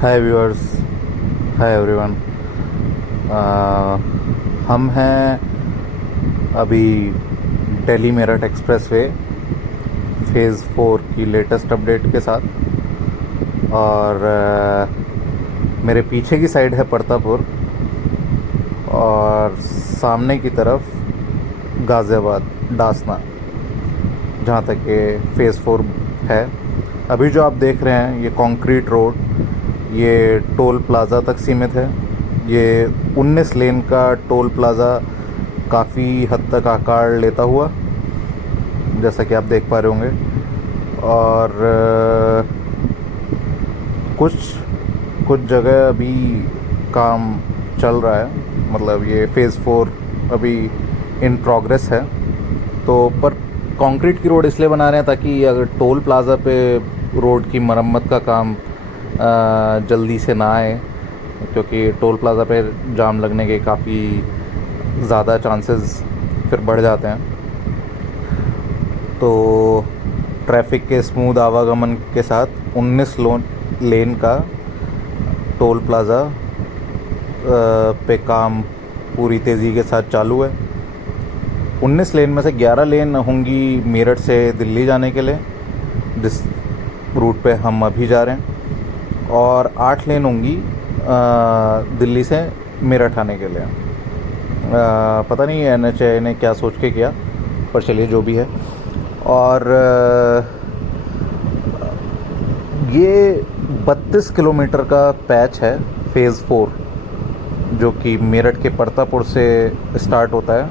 हाय viewers, hi everyone. हम हैं अभी दिल्ली मेरठ एक्सप्रेसवे फ़ेज़ 4 की लेटेस्ट अपडेट के साथ। और मेरे पीछे की साइड है परतापुर और सामने की तरफ गाज़ियाबाद डासना, जहाँ तक ये फ़ेज़ 4 है। अभी जो आप देख रहे हैं ये कंक्रीट रोड, ये टोल प्लाज़ा तक सीमित है। ये 19 लेन का टोल प्लाज़ा काफ़ी हद तक आकार लेता हुआ, जैसा कि आप देख पा रहे होंगे। और कुछ कुछ जगह अभी काम चल रहा है, मतलब ये फ़ेज़ 4 अभी इन प्रोग्रेस है। तो पर कंक्रीट की रोड इसलिए बना रहे हैं ताकि अगर टोल प्लाज़ा पे रोड की मरम्मत का काम जल्दी से ना आए, क्योंकि टोल प्लाज़ा पे जाम लगने के काफ़ी ज़्यादा चांसेस फिर बढ़ जाते हैं। तो ट्रैफिक के स्मूथ आवागमन के साथ 19 लेन का टोल प्लाज़ा पे काम पूरी तेज़ी के साथ चालू है। 19 लेन में से 11 लेन होंगी मेरठ से दिल्ली जाने के लिए, जिस रूट पे हम अभी जा रहे हैं, और 8 लेन होंगी दिल्ली से मेरठ आने के लिए। पता नहीं NHAI ने क्या सोच के किया, पर चलिए जो भी है। और ये 32 किलोमीटर का पैच है फ़ेज़ 4, जो कि मेरठ के परतापुर से स्टार्ट होता है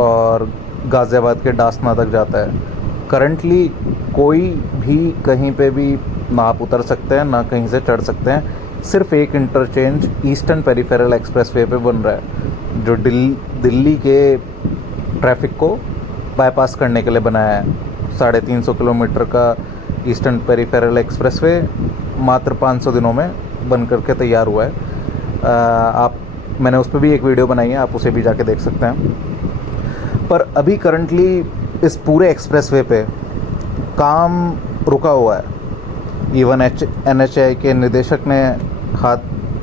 और गाज़ियाबाद के डासना तक जाता है। करंटली कोई भी कहीं पे भी ना आप उतर सकते हैं ना कहीं से चढ़ सकते हैं। सिर्फ एक इंटरचेंज ईस्टर्न पेरिफेरल एक्सप्रेसवे पे बन रहा है, जो दिल्ली के ट्रैफिक को बाईपास करने के लिए बनाया है। 350 किलोमीटर का ईस्टर्न पेरिफेरल एक्सप्रेसवे मात्र 500 दिनों में बन करके तैयार हुआ है। मैंने उस पर भी एक वीडियो बनाई है, आप उसे भी जाके देख सकते हैं। पर अभी करंटली इस पूरे एक्सप्रेसवे पे काम रुका हुआ है। इवन NHAI के निदेशक ने हाथ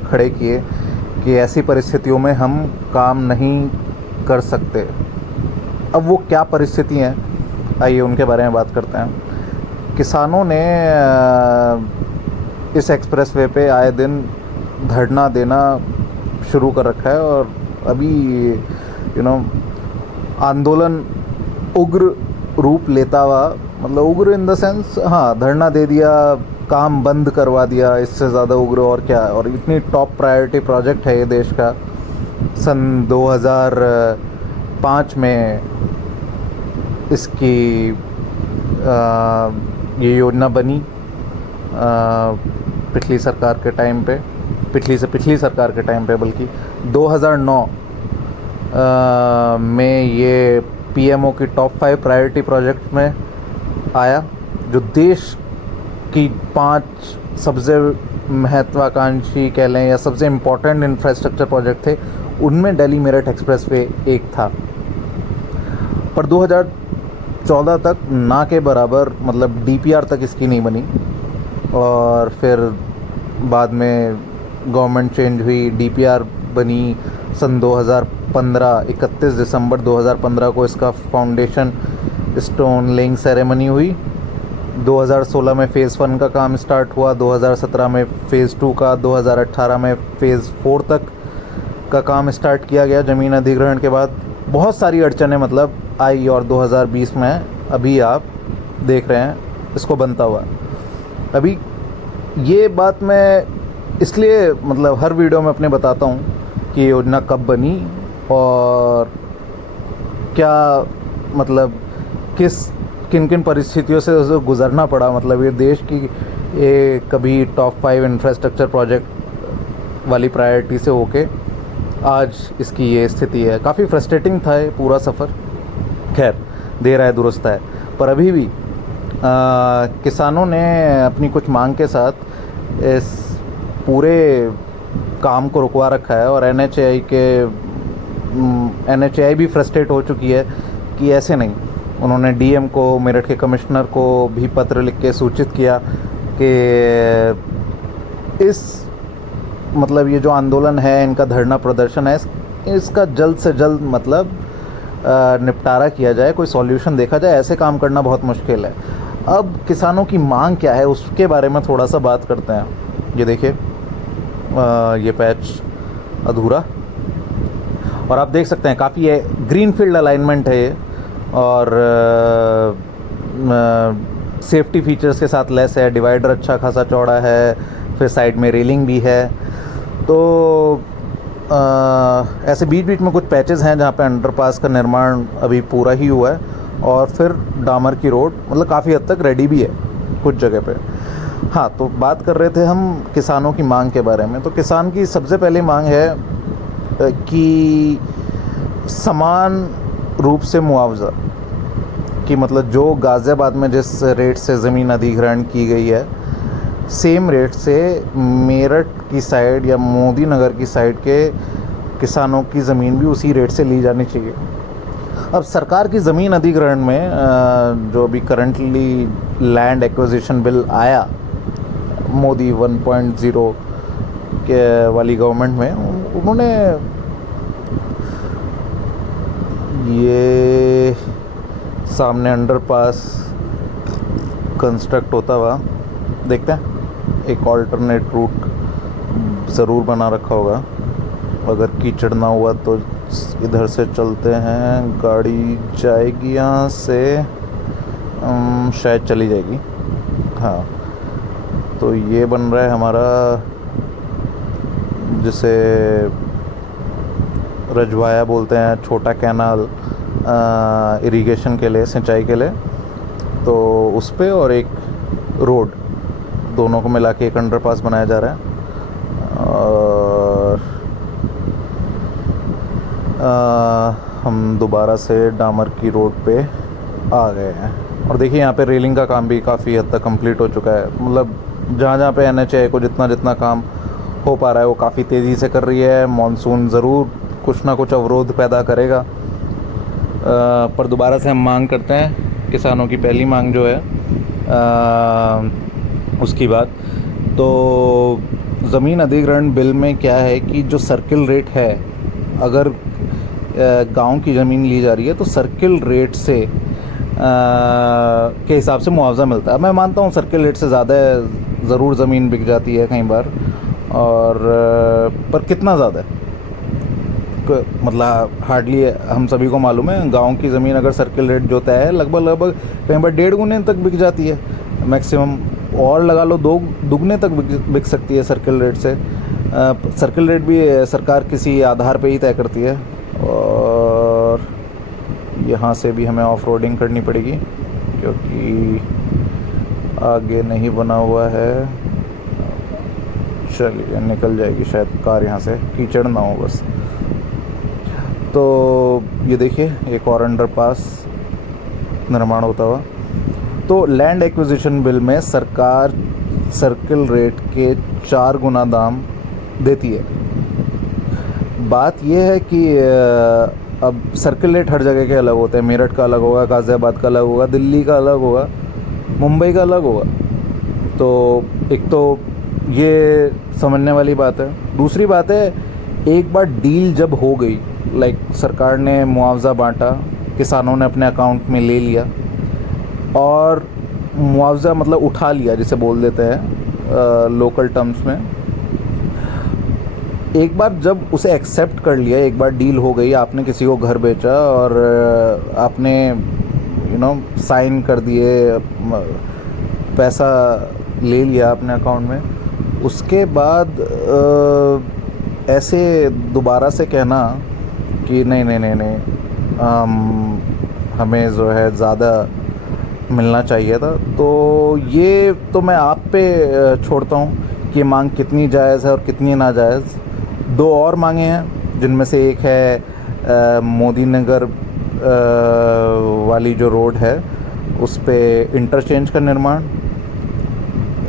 खड़े किए कि ऐसी परिस्थितियों में हम काम नहीं कर सकते। अब वो क्या परिस्थिति हैं, आइए उनके बारे में बात करते हैं। किसानों ने इस एक्सप्रेसवे पे आए दिन धरना देना शुरू कर रखा है, और अभी आंदोलन उग्र रूप लेता हुआ, मतलब उग्र इन द सेंस, हाँ, धरना दे दिया, काम बंद करवा दिया। इससे ज़्यादा उग्र और क्या है। और इतनी टॉप प्रायोरिटी प्रोजेक्ट है ये देश का। सन 2005 में इसकी ये योजना बनी, पिछली सरकार के टाइम पे, पिछली सरकार के टाइम पे, बल्कि 2009 में ये PMO की टॉप 5 प्रायोरिटी प्रोजेक्ट में आया, जो देश की 5 सबसे महत्वाकांक्षी कह लें या सबसे इम्पोर्टेंट इंफ्रास्ट्रक्चर प्रोजेक्ट थे, उनमें दिल्ली मेरठ एक्सप्रेसवे एक था। पर 2014 तक ना के बराबर, मतलब DPR तक इसकी नहीं बनी। और फिर बाद में गवर्नमेंट चेंज हुई, DPR बनी सन 2015। 31 दिसंबर 2015 को इसका फाउंडेशन स्टोन लेइंग सेरेमनी हुई। 2016 में फ़ेज़ 1 का काम स्टार्ट हुआ, 2017 में फ़ेज़ 2 का, 2018 में फ़ेज़ 4 तक का काम स्टार्ट किया गया। ज़मीन अधिग्रहण के बाद बहुत सारी अड़चनें मतलब आई, और 2020 में अभी आप देख रहे हैं इसको बनता हुआ। अभी ये बात मैं इसलिए मतलब हर वीडियो में अपने बताता हूँ कि योजना कब बनी और क्या, मतलब किन किन परिस्थितियों से उसे गुज़रना पड़ा। मतलब ये देश की ये कभी टॉप 5 इंफ्रास्ट्रक्चर प्रोजेक्ट वाली प्रायोरिटी से होके आज इसकी ये स्थिति है। काफ़ी फ्रस्ट्रेटिंग था ये पूरा सफ़र। खैर, देर आए दुरुस्त आए। पर अभी भी किसानों ने अपनी कुछ मांग के साथ इस पूरे काम को रुकवा रखा है, और NHAI भी फ्रस्ट्रेट हो चुकी है कि ऐसे नहीं। उन्होंने DM को, मेरठ के कमिश्नर को भी पत्र लिख के सूचित किया कि इस मतलब ये जो आंदोलन है, इनका धरना प्रदर्शन है, इसका जल्द से जल्द मतलब निपटारा किया जाए, कोई सॉल्यूशन देखा जाए। ऐसे काम करना बहुत मुश्किल है। अब किसानों की मांग क्या है उसके बारे में थोड़ा सा बात करते हैं। ये देखिए ये पैच अधूरा, और आप देख सकते हैं काफ़ी ग्रीन फील्ड अलाइनमेंट है ये, और सेफ्टी फीचर्स के साथ लेस है। डिवाइडर अच्छा खासा चौड़ा है, फिर साइड में रेलिंग भी है। तो ऐसे बीच बीच में कुछ पैचेस हैं जहाँ पे अंडरपास का निर्माण अभी पूरा ही हुआ है, और फिर डामर की रोड मतलब काफ़ी हद तक रेडी भी है कुछ जगह पे। हाँ, तो बात कर रहे थे हम किसानों की मांग के बारे में। तो किसान की सबसे पहली मांग है कि समान रूप से मुआवज़ा, कि मतलब जो गाज़ियाबाद में जिस रेट से ज़मीन अधिग्रहण की गई है, सेम रेट से मेरठ की साइड या मोदी नगर की साइड के किसानों की ज़मीन भी उसी रेट से ली जानी चाहिए। अब सरकार की ज़मीन अधिग्रहण में जो अभी करंटली लैंड एक्विजिशन बिल आया मोदी 1.0 के वाली गवर्नमेंट में, उन्होंने ये सामने अंडरपास कंस्ट्रक्ट होता हुआ देखते हैं, एक ऑल्टरनेट रूट ज़रूर बना रखा होगा। अगर कीचड़ ना हुआ तो इधर से चलते हैं, गाड़ी जाएगी यहाँ से, शायद चली जाएगी। हाँ, तो ये बन रहा है हमारा, जिसे रजवाया बोलते हैं, छोटा कैनाल इरिगेशन के लिए, सिंचाई के लिए। तो उस पे और एक रोड, दोनों को मिला के एक अंडरपास बनाया जा रहा है। और हम दोबारा से डामर की रोड पे आ गए हैं। और देखिए यहाँ पे रेलिंग का काम भी काफ़ी हद तक कंप्लीट हो चुका है। मतलब जहाँ जहाँ पे NHAI को जितना जितना काम हो पा रहा है वो काफ़ी तेज़ी से कर रही है। मॉनसून ज़रूर कुछ ना कुछ अवरोध पैदा करेगा, पर दोबारा से हम मांग करते हैं किसानों की पहली मांग जो है उसकी बात। तो ज़मीन अधिग्रहण बिल में क्या है कि जो सर्किल रेट है, अगर गांव की ज़मीन ली जा रही है तो सर्किल रेट से के हिसाब से मुआवज़ा मिलता है। मैं मानता हूँ सर्किल रेट से ज़्यादा ज़रूर ज़मीन बिक जाती है कई बार, और पर कितना ज़्यादा है मतलब हार्डली हम सभी को मालूम है। गांव की ज़मीन अगर सर्किल रेट जो तय है लगभग कई बार 1.5 गुने तक बिक जाती है मैक्सिमम, और लगा लो 2 दुगने तक बिक सकती है सर्किल रेट से। सर्किल रेट भी सरकार किसी आधार पे ही तय करती है। और यहाँ से भी हमें ऑफ रोडिंग करनी पड़ेगी क्योंकि आगे नहीं बना हुआ है। चलिए निकल जाएगी शायद कार यहाँ से, कीचड़ ना हो बस। तो ये देखिए एक और अंडरपास निर्माण होता हुआ। तो लैंड एक्विजिशन बिल में सरकार सर्किल रेट के 4 गुना दाम देती है। बात यह है कि अब सर्किल रेट हर जगह के अलग होते हैं। मेरठ का अलग होगा, गाज़ियाबाद का अलग होगा, दिल्ली का अलग होगा, मुंबई का अलग होगा। तो एक तो ये समझने वाली बात है। दूसरी बात है, एक बार डील जब हो गई, लाइक सरकार ने मुआवज़ा बांटा, किसानों ने अपने अकाउंट में ले लिया और मुआवज़ा मतलब उठा लिया जिसे बोल देते हैं लोकल टर्म्स में। एक बार जब उसे एक्सेप्ट कर लिया, एक बार डील हो गई, आपने किसी को घर बेचा और आपने साइन कर दिए, पैसा ले लिया अपने अकाउंट में, उसके बाद ऐसे दोबारा से कहना कि नहीं हमें जो है ज़्यादा मिलना चाहिए था, तो ये तो मैं आप पे छोड़ता हूँ कि मांग कितनी जायज़ है और कितनी नाजायज़। 2 और मांगे हैं जिनमें से एक है मोदी नगर वाली जो रोड है उस पे इंटरचेंज का निर्माण,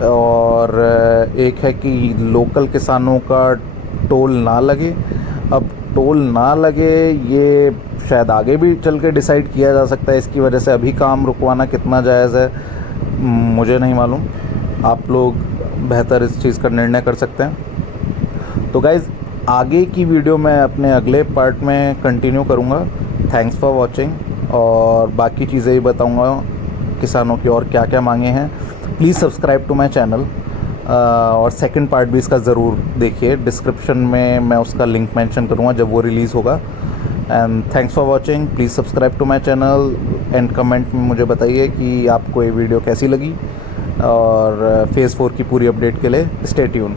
और एक है कि लोकल किसानों का टोल ना लगे। अब टोल ना लगे ये शायद आगे भी चल के डिसाइड किया जा सकता है। इसकी वजह से अभी काम रुकवाना कितना जायज़ है मुझे नहीं मालूम। आप लोग बेहतर इस चीज़ का निर्णय कर सकते हैं। तो गाइज़ आगे की वीडियो मैं अपने अगले पार्ट में कंटिन्यू करूँगा। थैंक्स फॉर वॉचिंग, और बाकी चीज़ें ही बताऊँगा किसानों की और क्या क्या मांगे हैं। Please subscribe to my channel, और सेकंड पार्ट भी इसका ज़रूर देखिए। डिस्क्रिप्शन में मैं उसका लिंक मेंशन करूँगा जब वो रिलीज़ होगा। And thanks for watching. Please subscribe to my channel and comment में मुझे बताइए कि आपको ये वीडियो कैसी लगी, और फेज़ 4 की पूरी अपडेट के लिए स्टे ट्यून।